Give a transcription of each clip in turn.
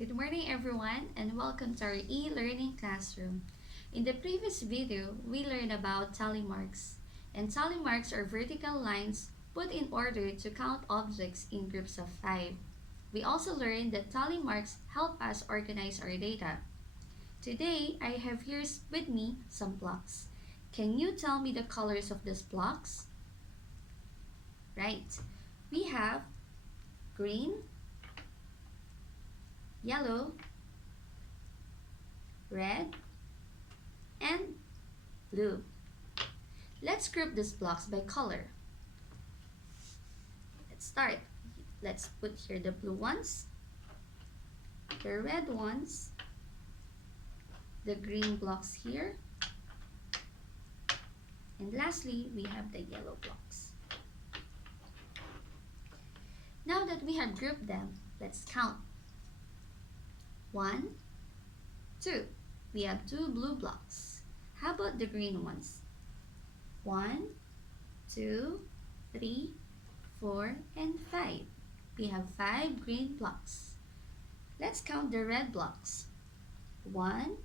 Good morning everyone and welcome to our e-learning classroom. In the previous video, we learned about tally marks. And tally marks are vertical lines put in order to count objects in groups of 5. We also learned that tally marks help us organize our data. Today, I have here with me some blocks. Can you tell me the colors of these blocks? Right. We have green, yellow, red, and blue. Let's group these blocks by color. Let's start. Let's put here the blue ones, the red ones, the green blocks here, and lastly, we have the yellow blocks. Now that we have grouped them, let's count. 1, 2. We have 2 blue blocks. How about the green ones? 1, 2, 3, 4, and 5. We have 5 green blocks. Let's count the red blocks. 1,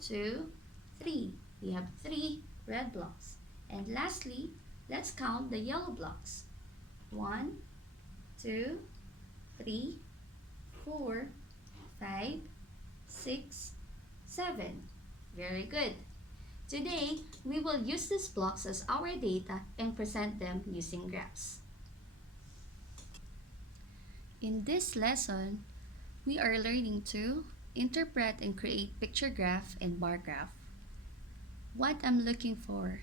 2, 3. We have 3 red blocks. And lastly, let's count the yellow blocks. 1, 2, 3, 4, 5, 6, 7. Very good. Today, we will use these blocks as our data and present them using graphs. In this lesson, we are learning to interpret and create picture graph and bar graph. What I'm looking for: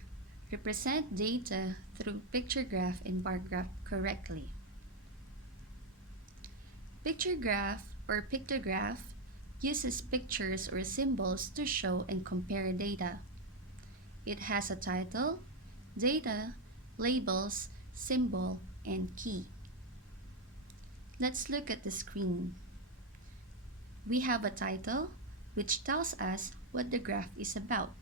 represent data through picture graph and bar graph correctly. Picture graph or pictograph uses pictures or symbols to show and compare data. It has a title, data, labels, symbol, and key. Let's look at the screen. We have a title, which tells us what the graph is about.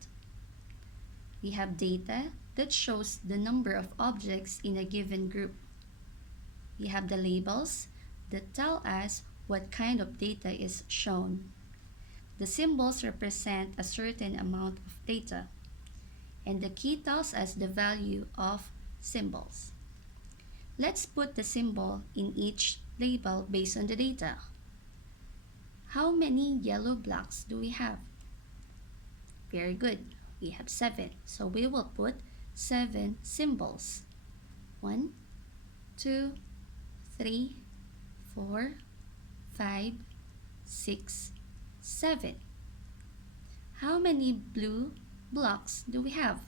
We have data that shows the number of objects in a given group. We have the labels that tell us what kind of data is shown. The symbols represent a certain amount of data, and the key tells us the value of symbols. Let's put the symbol in each label based on the data. How many yellow blocks do we have? Very good. We have 7. So we will put 7 symbols. 1, 2, 3, 4, 5, 6, 7. How many blue blocks do we have?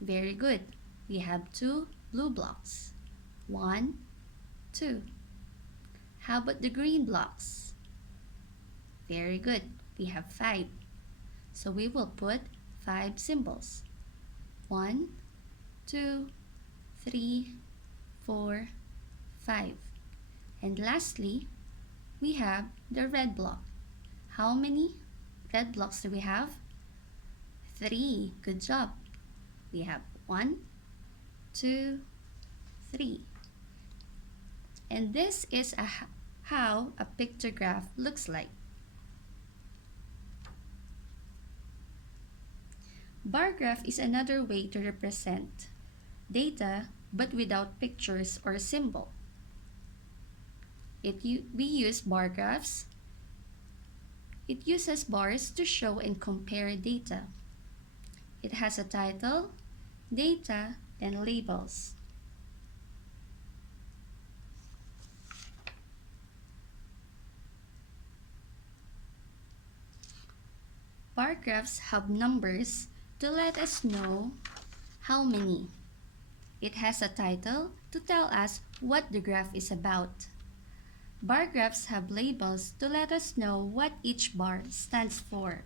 Very good. We have 2 blue blocks. 1, 2. How about the green blocks? Very good. We have 5. So we will put 5 symbols. 1, 2, 3, 4, 5. And lastly, we have the red block. How many red blocks do we have? 3. Good job. We have 1, 2, 3. And this is how a pictograph looks like. Bar graph is another way to represent data but without pictures or symbol. We use bar graphs. It uses bars to show and compare data. It has a title, data, and labels. Bar graphs have numbers to let us know how many. It has a title to tell us what the graph is about. Bar graphs have labels to let us know what each bar stands for.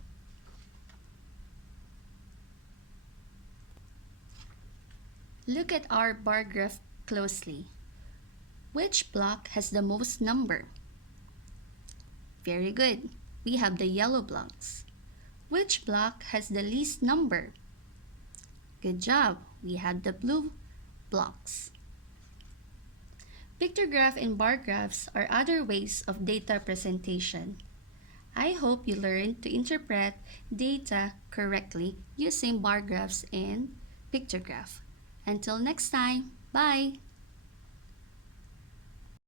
Look at our bar graph closely. Which block has the most number? Very good. We have the yellow blocks. Which block has the least number? Good job. We have the blue blocks. Pictograph and bar graphs are other ways of data presentation. I hope you learned to interpret data correctly using bar graphs and pictograph. Until next time, bye!